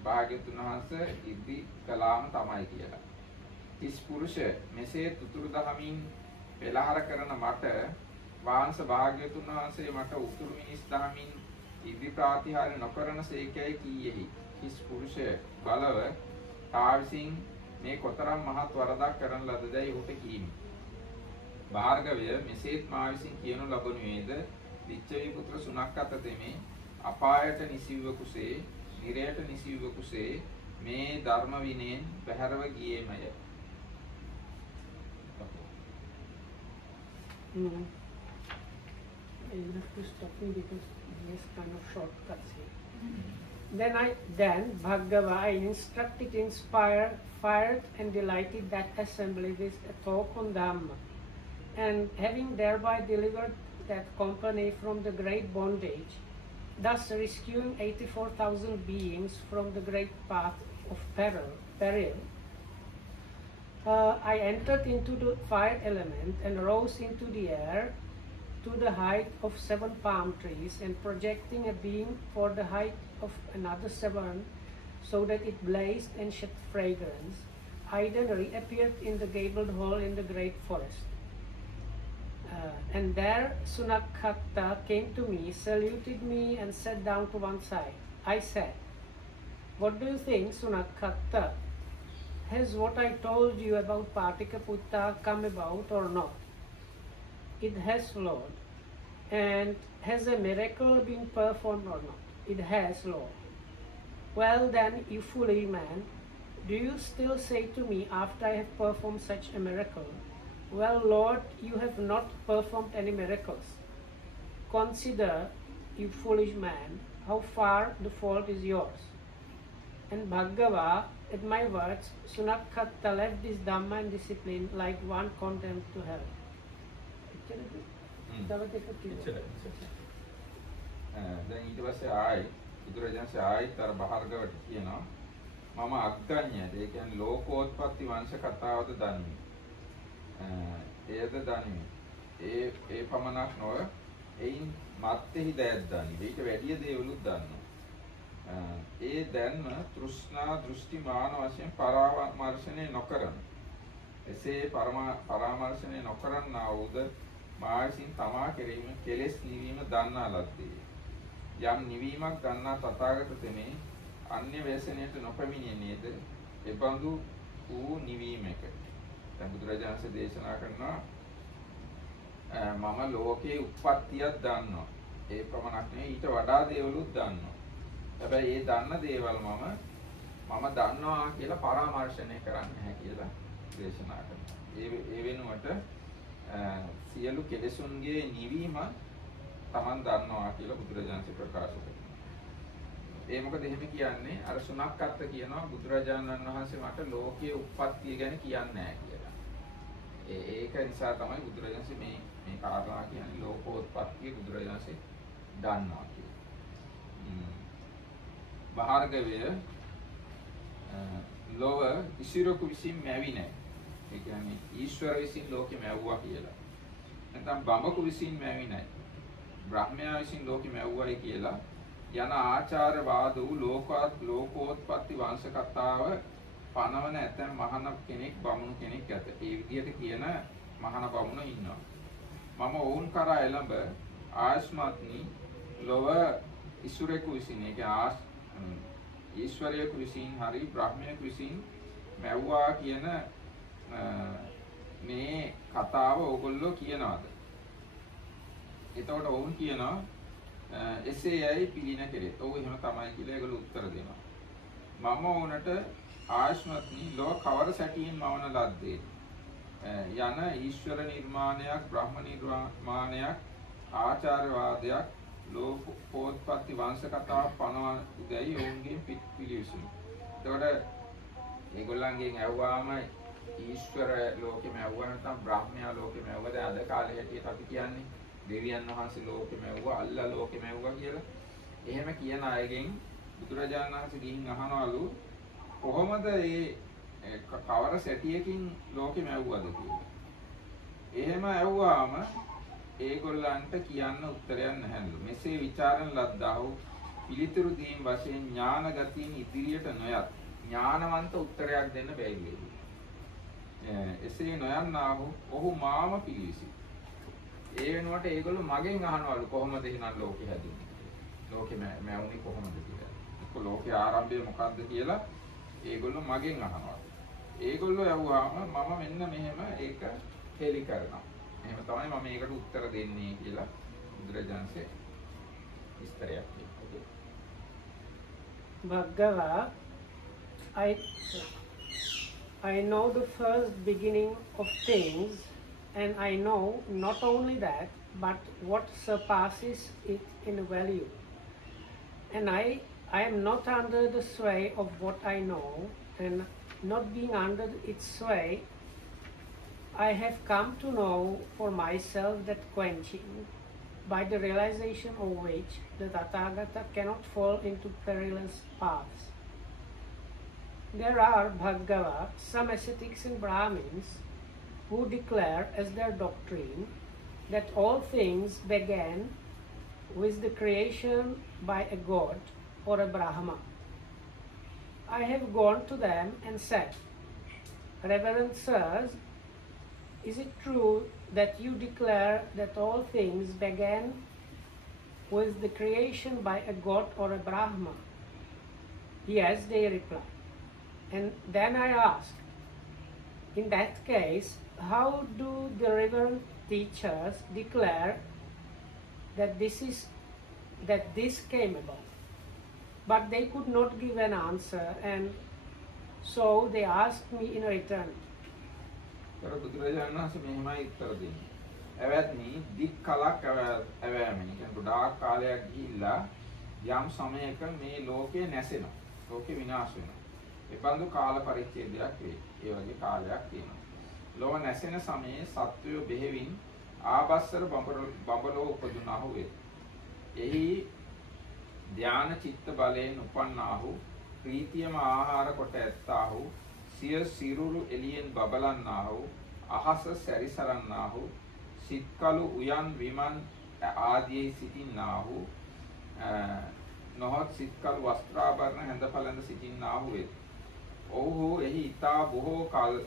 භාග්‍යවතුන් වහන්සේ ඉර්ධි කළාම තමයි කියලා. තිස් පුරුෂ මෙසේ තුතුරු දහමින් පෙළහර කරන මට වහන්ස භාග්‍යවතුන් වහන්සේ මට උතුරු මිනිස් දහමින් ඉදි ප්‍රාතිහාර්ය නොකරන සේකයි කීයෙහි කිස් පුරුෂය බලව තාවිසින් මේ කොතරම් මහත් වරදක් කරන ලදදැයි ඔහුට කීමි. භාර්ගවය මෙසේත් මා විසින් කියනු ලබනුයේද ලිච්ඡවි පුත්‍ර සුනක්කත තෙමේ අපායට නිසිවකුසේ නිරයට නිසිවකුසේ මේ ධර්ම විනයෙන් බැහැරව ගියේමය. You have to stop me because there's kind of shortcuts here. Then Bhargava, I instructed, inspired, fired and delighted that assembly with a talk on Dhamma, and having thereby delivered that company from the great bondage, thus rescuing 84,000 beings from the great path of peril, I entered into the fire element and rose into the air to the height of 7 palm trees, and projecting a beam for the height of another 7, so that it blazed and shed fragrance, I then reappeared in the gabled hall in the great forest. And there Sunakhatta came to me, saluted me, and sat down to one side. I said, "What do you think, Sunakhatta? Has what I told you about Patikaputta come about or not?" "It has, Lord." "And has a miracle been performed or not?" "It has, Lord." "Well then, you foolish man, do you still say to me after I have performed such a miracle, 'Well, Lord, you have not performed any miracles'? Consider, you foolish man, how far the fault is yours." And Bhargava, at my words, Sunakhatta left this Dhamma and discipline like one condemned to hell. දැන් ඊට පස්සේ ආයි බුදුරජාණන්සේ ආයිත් අර භාර්ගවට කියනවා මම අග්ගඤ්ඤද ඒ කියන්නේ ලෝකෝත්පත්ති වංශ කතාවද දන්නේ. එයද දන්නේ. ඒ පමණක් නොව එයින් මත්ෙහි දැයක් දන්නේ. ඊට වැඩිය දේවලුත් දන්නවා. ඒ දැන්ම තෘෂ්ණා දෘෂ්ටි මාන වශයෙන් පරාමර්ශණය නොකරන. එසේ පරාමර්ශණය නොකරන්නා වූද මා විසින් තමා කෙරෙහිම කෙලෙස් නිවීම දන්නා ලද්දේ. යම් නිවීමක් ගන්නා තථාගත තෙමේ අන්‍ය වේසණයට නොපැමිණෙන්නේද එබඳු වූ නිවීමක. දැන් බුදුරජාණන්සේ දේශනා කරනවා මම ලෝකේ උප්පත්තියක් දන්නවා. ඒ පමණක් නෙවෙයි ඊට වඩා දේවලුත් දන්නවා. හැබැයි ඒ දන්න දේවල් මම දන්නවා කියලා පරාමර්ශණය කරන්නේ නැහැ කියලා දේශනා කරනවා. ඒ වෙනුවට සියලු කෙලෙසුන්ගේ නිවීම Taman දන්නවා කියලා බුදුරජාණන්සේ ප්‍රකාශ කරනවා. ඒ මොකද එහෙම කියන්නේ අර සුනක්කත්ත කියනවා බුදුරජාණන් වහන්සේ මට ලෝකයේ උප්පත්තිය ගැන කියන්නේ නැහැ කියලා. ඒක නිසා තමයි බුදුරජාණන්සේ මේ කාරණා කියන්නේ ලෝකෝත්පත්තිය බුදුරජාණන්සේ දන්නවා කියලා. භාර්ගවය ලෝව ඉසිරොකු විසින් මැවි නැහැ. ඒ කියන්නේ ඊශ්වර විසින් ලෝකෙ මැව්වා කියලා. නැත්නම් බඹකු විසින් මැවි නැහැ. බ්‍රහ්මයා විසින් ලෝකෙ මැව්වයි කියලා යන ආචාරවාද වූ ලෝකෝත්පත්ති වංශ කතාව පනවන ඇතැම් මහාන කෙනෙක් බමුණු කෙනෙක් ඇත. ඒ විදිහට කියන මහාන බමුණු ඉන්නවා. මම වුන් කරා එළඹ ආස්මත්නි ලොව ඉසුරෙකු විසින් ඒක ඊශ්වරයෙකු විසින් හරි බ්‍රහ්මයෙකු විසින් මැව්වා කියන මේ කතාව ඕගොල්ලෝ කියනවාද? එතකොට වුන් කියනවා එසේයයි පිළින කෙරේ. ඔව් එහෙම තමයි කියලා ඒගොල්ලෝ උත්තර දෙනවා. මම උනට ආශ්මත්නි ලෝ කවර සැටියෙන් මවන ලද්දේ යන ඊශ්වර නිර්මාණයක් බ්‍රහ්ම නිර්මාණයක් ආචාරවාදයක් ලෝකෝත්පත්ති වංශ කතාව පනවන උදැයි ඔවුන්ගෙන් පිළිවිසුනි. එතකොට ඒගොල්ලන්ගෙන් ඇහුවාම ඊශ්වර ලෝකෙම ඇහුවා නැත්නම් බ්‍රහ්මයා ලෝකෙම ඇහුවා. දැන් අද කාලේ හැටියට අපි කියන්නේ දෙවියන් වහන්සේ ලෝකෙම ඇහුවා, අල්ලා ලෝකෙම ඇහුවා කියලා. එහෙම කියන අයගෙන් බුදුරජාණන් වහන්සේ ගිහින් අහනවලු කොහොමද මේ කවර සැටියකින් ලෝකෙම ඇහුවද කියලා. එහෙම ඇහුවාම ඒගොල්ලන්ට කියන්න උත්තරයක් නැහැලු. මෙසේ ਵਿਚාරණ ලද්දාහු පිළිතුරු දීම් වශයෙන් ඥාන ගතියින් ඉදිරියට නොයත් ඥානවන්ත උත්තරයක් දෙන්න බැරි වෙයි. එසේ නොයන්නාහු ඔහු මාම පිළිවිසි. ඒ වෙනුවට ඒගොල්ලෝ මගෙන් අහනවලු කොහොමද එහෙනම් ලෝකෙ හැදුනේ. ලෝකෙ මැවුනේ කොහොමද කියලා. එක්ක ලෝකේ ආරම්භය මොකක්ද කියලා ඒගොල්ලෝ මගෙන් අහනවා. ඒගොල්ලෝ යවුවාම මම මෙන්න මෙහෙම ඒක හෙලි කරනවා. එහෙම තමයි මම මේකට උත්තර දෙන්නේ කියලා බුදුරජාණන්සේ විස්තරයක් කියනවා. Bhagava, I know the first beginning of things, and I know not only that, but what surpasses it in value. And I am not under the sway of what I know, and not being under its sway, I have come to know for myself that quenching, by the realization of which the Tathagata cannot fall into perilous paths. There are, Bhagava, some ascetics and Brahmins who declare as their doctrine that all things began with the creation by a god or a Brahma. I have gone to them and said, Reverend sirs, is it true that you declare that all things began with the creation by a god or a Brahma? Yes, they reply. And then I ask, in that case, how do the reverend teachers declare that this came about? But they could not give an answer, and so they asked me in return. බුදුරජාණන් වහන්සේ මෙහෙමයි උත්තර දෙන්නේ. එවත්නි දික් කලක් ඇවෑමෙන් කියන්නේ ගොඩාක් කාලයක් ගිහිල්ලා යම් සමයක මේ ලෝකේ නැසෙනවා. ලෝකේ විනාශ වෙනවා. ඒ බඳු කාල පරිච්ඡේදයක් වේ. ඒ වගේ කාලයක් තියෙනවා. ලෝක නැසෙන සමයේ සත්වයෝ බෙහෙවින් ආබස්සර බඹලෝ උපදුනාහු වේ. එහි ධාන චිත්ත බලයෙන් උපන්නාහු ප්‍රීතියම ආහාර කොට ඇත්තාහු සිය සිරුරු එළියෙන් බබලන්නාහු අහස සැරිසරන්නාහු සිත්කලු උයන් විමන් ආදී සිටින්නාහු නොහොත් සිත්කලු වස්ත්‍රාභරණ හැඳපළඳ සිටින්නාහු වේ. ඔව්හු එහි ඊතා බොහෝ කල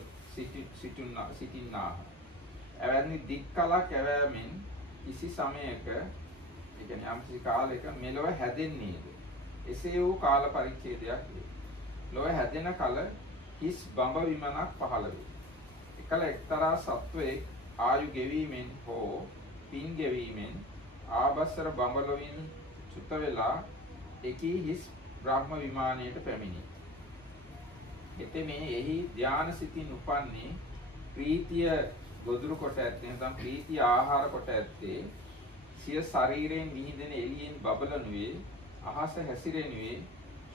සිටින්නාහ. එවැනි දික් කලක් ඇවෑමෙන් කිසි සමයක ඒ කියන්නේ යම්කිසි කාලයක මෙලොව හැදෙන්නේද? එසේ වූ කාල පරිච්ඡේදයක් වේ. ලොව හැදෙන කල හිස් බඹ විමනක් පහළ වේ. එකල එක්තරා සත්වයේ ආයු ගෙවීමෙන් හෝ පින් ගෙවීමෙන් ආබස්සර බඹලොවින් චුත වෙලා එකී හිස් බ්‍රහ්ම විමානයට පැමිණි. එතෙමේ එහි ධාන සිතින් උපන්නේ ප්‍රීතිය ගොදුරු කොට ඇත්තේ නැත්නම් ප්‍රීතිය ආහාර කොට ඇත්තේ සිය ශරීරයෙන් විහිදෙන එළියෙන් බබලනුවේ අහස හැසිරෙනුවේ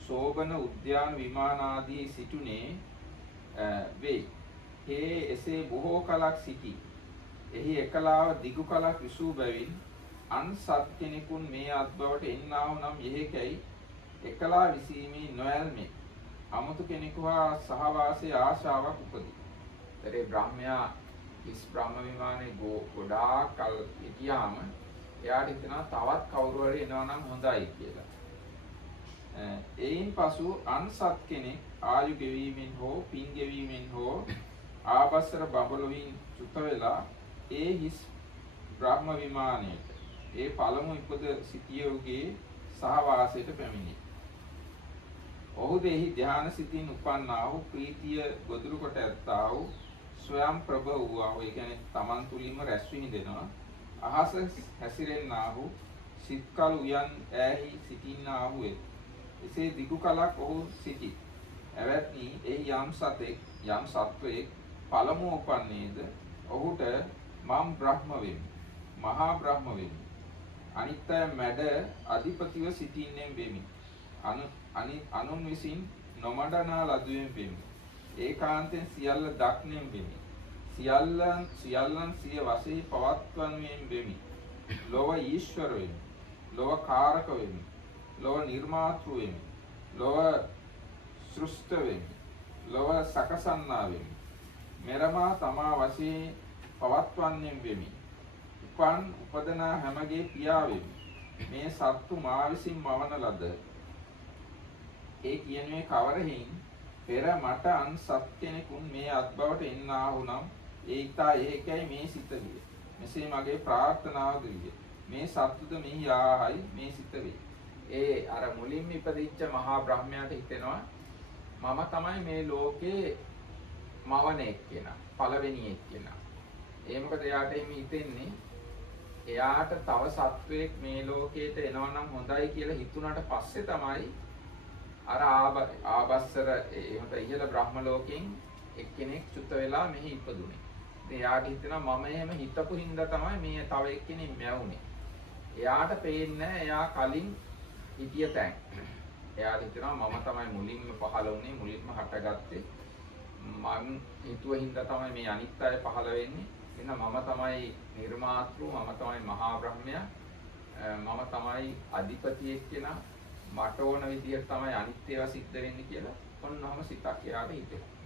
शोभन उद्यान विमान आदि सिटुने वे हे एसे बहु कलक सिटी එහි එකලාව දිගු කලක් විසූ බැවින් අන් සත් කෙනෙකුන් මේ අත්බවට එන්නා වූ නම් යෙහෙකැයි එකලා විසීමේ නොයල්මේ අමුතු කෙනෙකු හා සහවාසයේ ආශාවක් උපදී. ඒතරේ බ්‍රහ්මයා ඉස් බ්‍රහ්ම විමානේ ගොඩාක් කල් හිටියාම එයාට හිතනවා තවත් කවුරු හරි එනවා නම් හොඳයි කියලා. එයින් පසු අන් සත් කෙනෙක් ආයු ගෙවීමෙන් හෝ පින් ගෙවීමෙන් හෝ ආබස්සර බබලොවින් චුත වෙලා ඒ හිස් බ්‍රහ්ම විමානයට ඒ පළමු ඉපද සිටියෝගේ සහවාසයට පැමිණි. ඔහු දෙහි ධාන සිතින් උපන්නා වූ ප්‍රීතිය ගොදුරු කොට ඇත්තා වූ ස්වයං ප්‍රභ වූවා වූ ඒ කියන්නේ තමන් තුලින්ම රැස් විඳිනවා. අහස හැසිරෙන්නා වූ සිත්කල් උයන් ඈහි සිටින්නා වූ එසේ දිගු කලක් ඔහු සිටි. එවත්නි එහි යම් සතෙක් යම් සත්වයෙක් පළමු උපන්නේද ඔහුට මම් බ්‍රහ්ම වෙමි. මහා බ්‍රහ්ම වෙමි. අනිත්‍ය මැඩ අධිපතිව සිටින්නෙම් වෙමි. අනුන් විසින් නොමඩනා ලදුවෙම් වෙමි. ඒකාන්තයෙන් සියල්ල දක්නෙම් වෙමි. සියල්ලන් සිය වශයෙන් පවත්වන්නෙම් වෙමි. ලෝව ඊශ්වර වෙමි. ලෝව කාරක වෙමි. ලෝව නිර්මාතෘ වෙමි. ලෝව සෘෂ්ට වෙමි. ලෝව සකසන්නා වෙමි. මෙරමා තමා වශයෙන් පවත්වන්නෙම් වෙමි. උපදන හැමගේ පියා වෙමි. මේ සත්තු මා විසින් මවන ලද. ඒ කියන්නේ කවරෙහින් පෙර මට අන් සත් කෙනෙකුන් මේ අත්බවට එන්නා වුනම් ඒ ඊතා ඒකයි මේ සිත විය. මෙසේ මගේ ප්‍රාර්ථනාව දිවිය. මේ සත්තුද මෙහි ආහයි මේ සිත වේ. ඒ අර මුලින්ම ඉපදිච්ච මහා බ්‍රහ්මයාට හිතෙනවා මම තමයි මේ ලෝකේ මවන එක්කෙනා, පළවෙනි එක්කෙනා. ඒ මොකද එයාට එහෙම හිතෙන්නේ එයාට තව සත්වයක් මේ ලෝකයට එනවා නම් හොඳයි කියලා හිතුණාට පස්සේ තමයි අර ආබස්සර එහෙම ඉහළ බ්‍රහ්ම ලෝකෙන් එක්කෙනෙක් චුත වෙලා මෙහි ඉපදුනේ. ඉතින් එයාට හිතෙනවා මම එහෙම හිතපු හින්දා තමයි මේ තව එක්කෙනෙක් මැවුනේ. එයාට පේන්නේ එයා කලින් හිටිය තැන්. එයාට හිතෙනවා මම තමයි මුලින්ම පහළ වුණේ, මුලින්ම හටගත්තේ. මං හිතුව හින්දා තමයි මේ අනිත් අය පහළ වෙන්නේ. එහෙනම් මම තමයි නිර්මාතෘ, මම තමයි මහා බ්‍රහ්මයා, මම තමයි අධිපතියෙක් කෙනා. මට ඕන විදිහට තමයි අනිත් ඒවා සිද්ධ වෙන්නේ කියලා ඔන්නම සිතක් එයාට හිතෙනවා.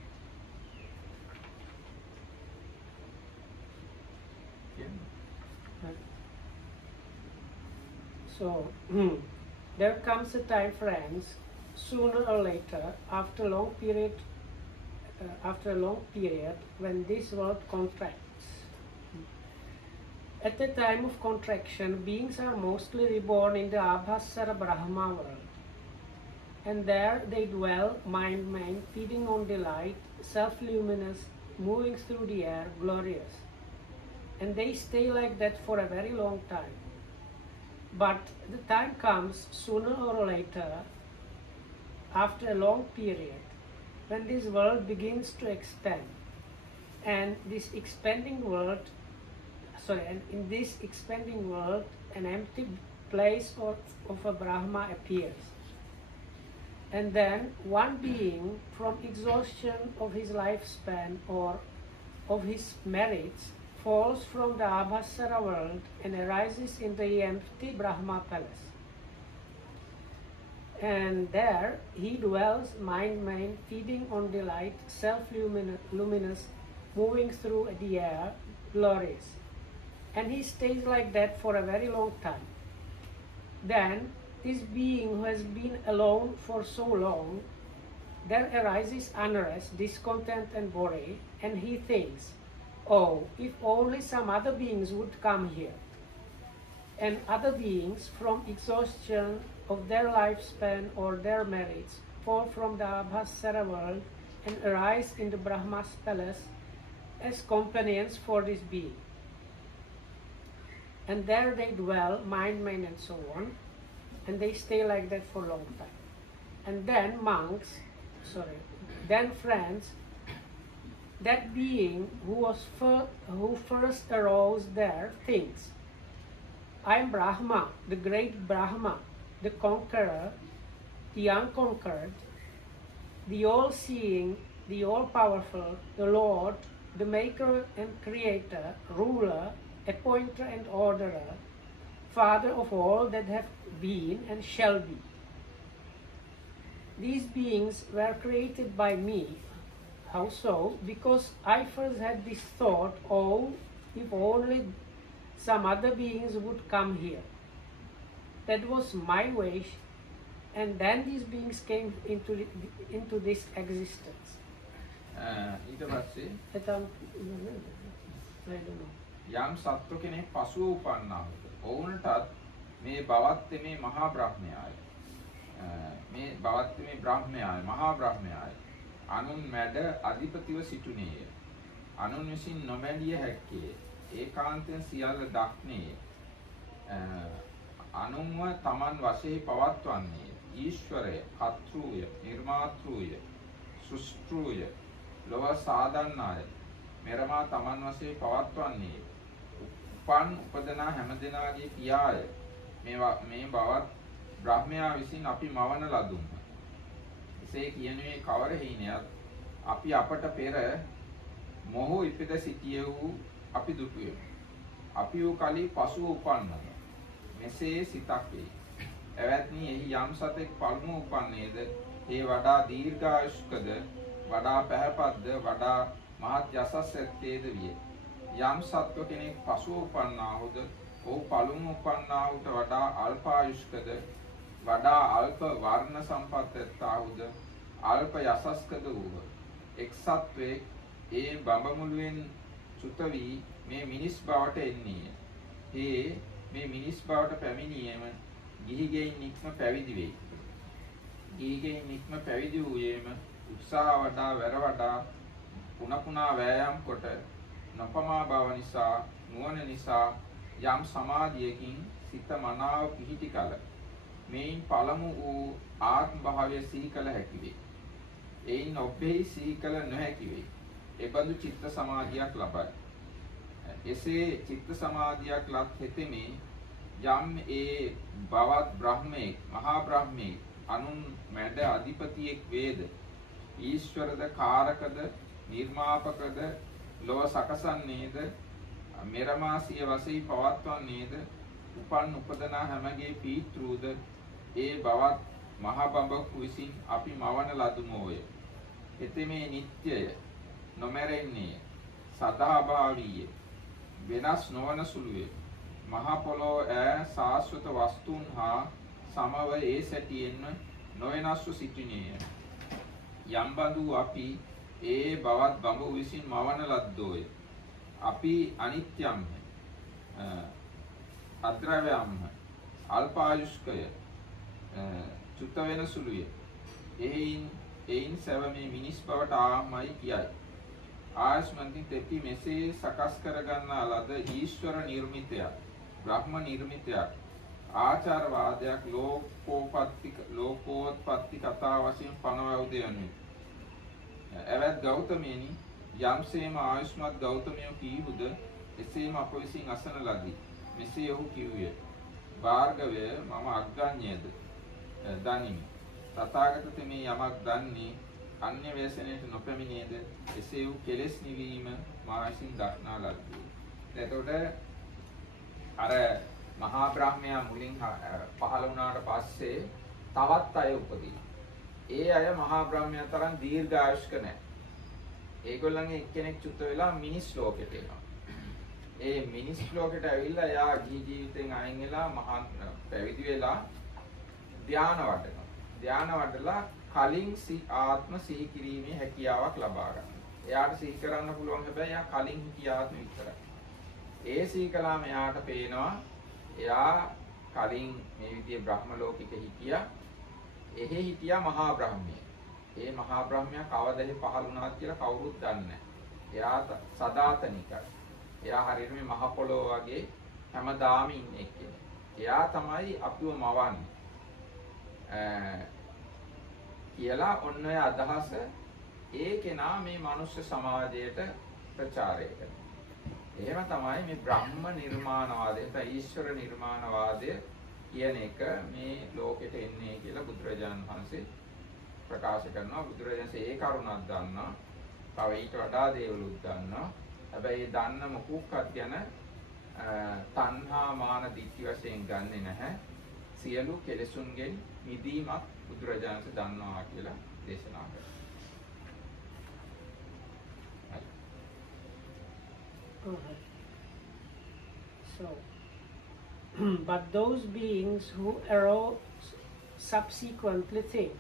So there comes a time, friends, sooner or later, after a long period, when this world contracts. At the time of contraction, beings are mostly reborn in the Abhassara Brahma world. And there they dwell, mind, feeding on delight, self-luminous, moving through the air, glorious. And they stay like that for a very long time. But the time comes, sooner or later, after a long period, when this world begins to expand. And this expanding world, and in this expanding world, an empty place of a Brahma appears. And then one being, from exhaustion of his lifespan or of his merits, falls from the Abhassara world and arises in the empty Brahma palace. And there he dwells, mind, feeding on delight, self-luminous, moving through the air, glorious. And he stays like that for a very long time. Then this being who has been alone for so long, there arises unrest, discontent and worry, and he thinks, oh, if only some other beings would come here. And other beings, from exhaustion of their lifespan or their merits, fall from the Abhassara world and arise in the Brahma's palace as companions for this being. And there they dwell, mind, and so on, and they stay like that for a long time. And then then friends, that being who first arose there thinks, I am Brahma, the great Brahma, the conqueror, the unconquered, the all-seeing, the all-powerful, the Lord, the maker and creator, ruler, appointer and orderer, Father of all that have been and shall be. These beings were created by me. How so? Because I first had this thought, oh, if only some other beings would come here. That was my wish, and then these beings came into this existence. ඊට පස්සේ I don't know. යම් සත්ව කෙනෙක් පසුව උපන්නාද ඔවුන්ටත් මේ භවත්තේ මේ මහා බ්‍රහ්මයාය මේ භවත්තේ මේ බ්‍රහ්මයාය මහා බ්‍රහ්මයාය අනුන් මැඩ අධිපතිව සිටුනේය අනුන් විසින් නොමැඩිය හැක්කේ ඒකාන්තයෙන් සියල්ල දක්නේ අනුන්ව තමන් වශයෙන් පවත්වන්නේ ඊශ්වරය කර්තෘය නිර්මාතෘය සෘෂ්ටෘය ලෝක සාධන්නාය මෙරමා තමන් වශයෙන් පවත්වන්නේ උපන් උපදනා හැමදෙනාගේ පියාය මේ බවත් බ්‍රහ්මයා විසින් අපි මවන ලදුන්හ එසේ කියන්නේ කවර හේනයක් අපි අපට පෙර මොහු ඉපද සිටිය වූ අපි දුටුවෙමු අපි වූ කලී පසුව උපන්නද මෙසේ සිතක් වේ එවත්නි එහි යම් සතෙක් පළමුව උපන්නේද ඒ වඩා දීර්ඝායුෂ්කද වඩා පැහැපත්ද වඩා මහත් යසස් ඇත්තේද විය යම් සත්ව කෙනෙක් පසුව උපන්නාහුද ඔහු පළමුව උපන්නාහුට වඩා අල්පායුෂ්කද වඩා අල්ප වර්ණ සම්පත් ඇත්තාහුද අල්ප යසස්කද වූහ එක් සත්වෙක් ඒ බඹමුළුවෙන් චුත වී මේ මිනිස් බවට එන්නේය මේ මිනිස් බවට පැමිණීම ගිහිගෙයින් නික්ම පැවිදි වෙයි. ගිහිගෙයින් නික්ම පැවිදි වූයේම උත්සාහ වඩා වැර වඩා පුනා වෑයම් කොට නොපමා බව නිසා නුවණ නිසා යම් සමාධියකින් සිත මනාව පිහිටි කල මේන් පළමු වූ ආත්ම භාවය සිහි කළ හැකි වේ. එයින් ඔබෙහි සිහි කළ නොහැකි වේ. එබඳු චිත්ත සමාධියක් ලබයි. එසේ චිත්ත සමාධියක් ලත් හෙතෙමේ යම් ඒ බවත් බ්‍රහ්මෙක් මහා බ්‍රහ්මෙක් අනුන් මැද අධිපතියෙක් වේද ඊශ්වරද කාරකද නිර්මාපකද ලොව සකසන්නේද මෙරමාසිය වශයෙන් පවත්වන්නේද උපන් උපදනා හැමගේ පීතෘද ඒ බවත් මහා බඹක් විසින් අපි මවන ලදුමෝය. එතෙමේ නිට්ටයය නොමැරෙන්නේ සදාභාවීය වෙනස් නොවන සුළුය. මහා පොළොව ඈ සාස්වත වස්තුන් හා සමව ඒ සැටියෙන්ම නොවෙනස්ව සිටිනේය. යම් බඳු අපි ඒ බවත් බඹ විසින් මවන ලද්දෝය. අපි අනිත්‍යම් අද්‍රව්‍යම් අල්පායුෂ්කය චුත වෙන සුළුය. එයින් සැවමේ මිනිස් බවට ආමයි කියයි. ආයස්මන්තින් තෙපි මෙසේ සකස් කරගන්නා ලද ඊශ්වර නිර්මිතයක් බ්‍රහ්ම නිර්මිතයක් ආචාරවාදයක් ලෝකෝත්පත්ති කතා වශයෙන් පනවවුද යනුයි. එවත් ගෞතමයනි යම්සේම ආයුෂ්මත් ගෞතමයෝ කීහුද එසේම අප විසින් අසන ලදී. මෙසේ ඔහු කිව්වේ භාර්ගවය මම අග්ගඤ්ඤයද දනිමි. තථාගත තෙමේ යමක් දන්නේ අන්‍ය වේසනයට නොපැමිණේද එසේ වූ කෙලෙස් නිවීම මා විසින් දක්නා ලද්දේ. එතකොට අර මහා බ්‍රහ්මයා මුලින් පහළ වුණාට පස්සේ තවත් අය උපදිනවා. ඒ අය මහා බ්‍රහ්මයා තරම් දීර්ඝායුෂ්ක නැහැ. ඒගොල්ලන්ගේ එක්කෙනෙක් චුත වෙලා මිනිස් ලෝකෙට එනවා. ඒ මිනිස් ලෝකෙට ඇවිල්ලා යා ජීවිතෙන් අයින් වෙලා මහා පැවිදි වෙලා ධානය වඩනවා. ධානය වඩලා කලින් ආත්ම සිහි කිරීමේ හැකියාවක් ලබා ගන්නවා. එයාට සිහි කරන්න පුළුවන් හැබැයි එයා කලින් හිටිය ආත්ම විතරයි. ඒ සිහි කළාම එයාට පේනවා එයා කලින් මේ විදිහේ බ්‍රහ්ම ලෝකික හිටියා. එහෙ හිටියා මහා බ්‍රහ්මයා. ඒ මහා බ්‍රහ්මයා කවදද පහළ වුණාද කියලා කවුරුත් දන්නේ නැහැ. එයා සදාතනිකයි. එයා හරියට මේ මහ පොළොව වගේ හැමදාම ඉන්නේ කෙනෙක්. එයා තමයි අපිව මවන්නේ. කියලා ඔන්න ඔය අදහස ඒ කෙනා මේ මනුෂ්‍ය සමාජයට ප්‍රචාරය කරනවා. එහෙම තමයි මේ බ්‍රහ්ම නිර්මාණවාදය, ඊශ්වර නිර්මාණවාදය කියන එක මේ ලෝකෙට එන්නේ කියලා බුදුරජාණන් වහන්සේ ප්‍රකාශ කරනවා. බුදුරජාණන්සේ ඒ කරුණක් දන්නවා. තව ඊට වඩා දේවලුත් දන්නවා. හැබැයි ඒ දන්න මොකක්වත් ගැන තණ්හා මාන දිට්ඨි වශයෙන් ගන්නෙ නැහැ. සියලු කෙලෙසුන්ගෙන් මිදීමක් බුදුරජාණන්සේ දන්නවා කියලා දේශනා කරනවා. So, but those beings who arose subsequently think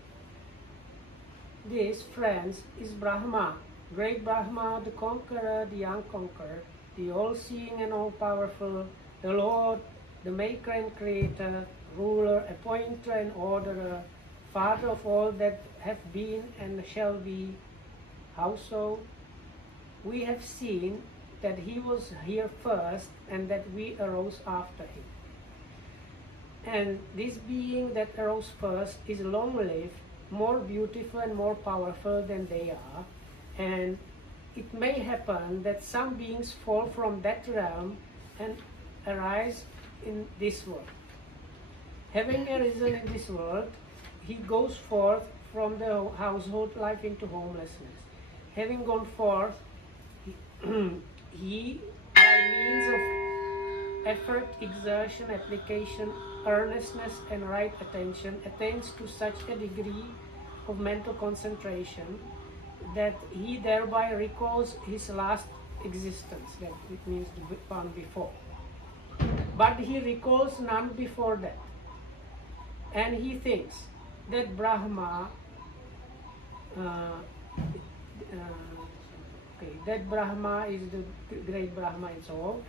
this, friends, is Brahma, great Brahma, the conqueror, the unconquered, the all-seeing and all-powerful, the Lord, the maker and creator, ruler, appointer and orderer, Father of all that have been and shall be. How so? We have seen that he was here first and that we arose after him. And this being that arose first is long-lived, more beautiful and more powerful than they are, and it may happen that some beings fall from that realm and arise in this world. Having arisen in this world, he goes forth from the household life into homelessness. Having gone forth, he by means of effort, exertion, application, earnestness and right attention attains to such a degree of mental concentration that he thereby recalls his last existence, that it means the one before. But he recalls none before that. And he thinks that Brahma, that Brahma is the great Brahma and so on.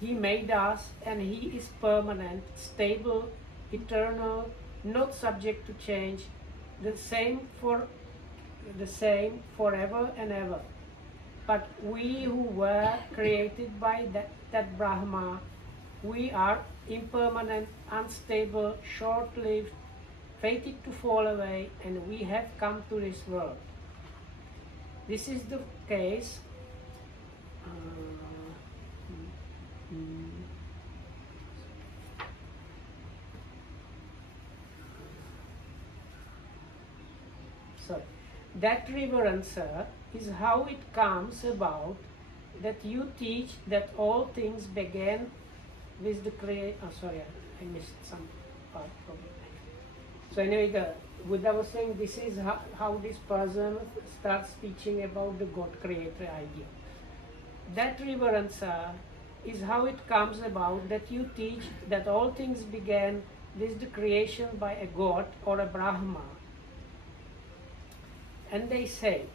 He made us and he is permanent, stable eternal, not subject to change, the same forever and ever. But we who were created by that Brahma, we are impermanent, unstable, short-lived, fated to fall away, and we have come to this world. This is the case. Sorry. That reverencer is how it comes about that you teach that all things began with the creation. Oh, sorry, I missed some part of it. So anyway, the Buddha was saying this is how this person starts teaching about the God creator idea. That reverencer is how it comes about that you teach that all things began with the creation by a God or a Brahma. And they say,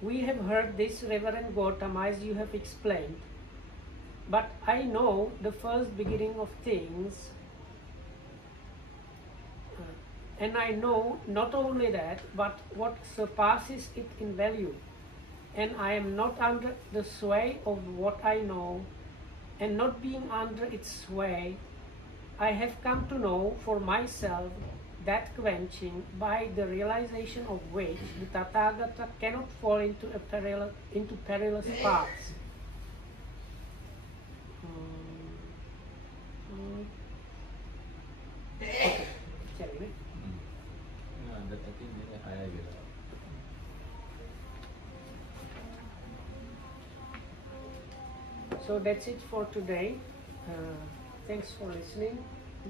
we have heard this, Reverend Gautama, as you have explained, but I know the first beginning of things, and I know not only that, but what surpasses it in value. And I am not under the sway of what I know, and not being under its sway, I have come to know for myself that quenching, by the realization of which the Tathagata cannot fall into perilous paths. Okay, shall we? So that's it for today. Thanks for listening.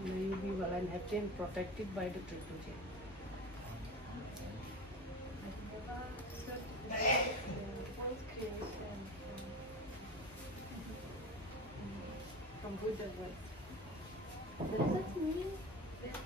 May you be well and happy and protected by the Triple J. From Buddha, what does that mean? That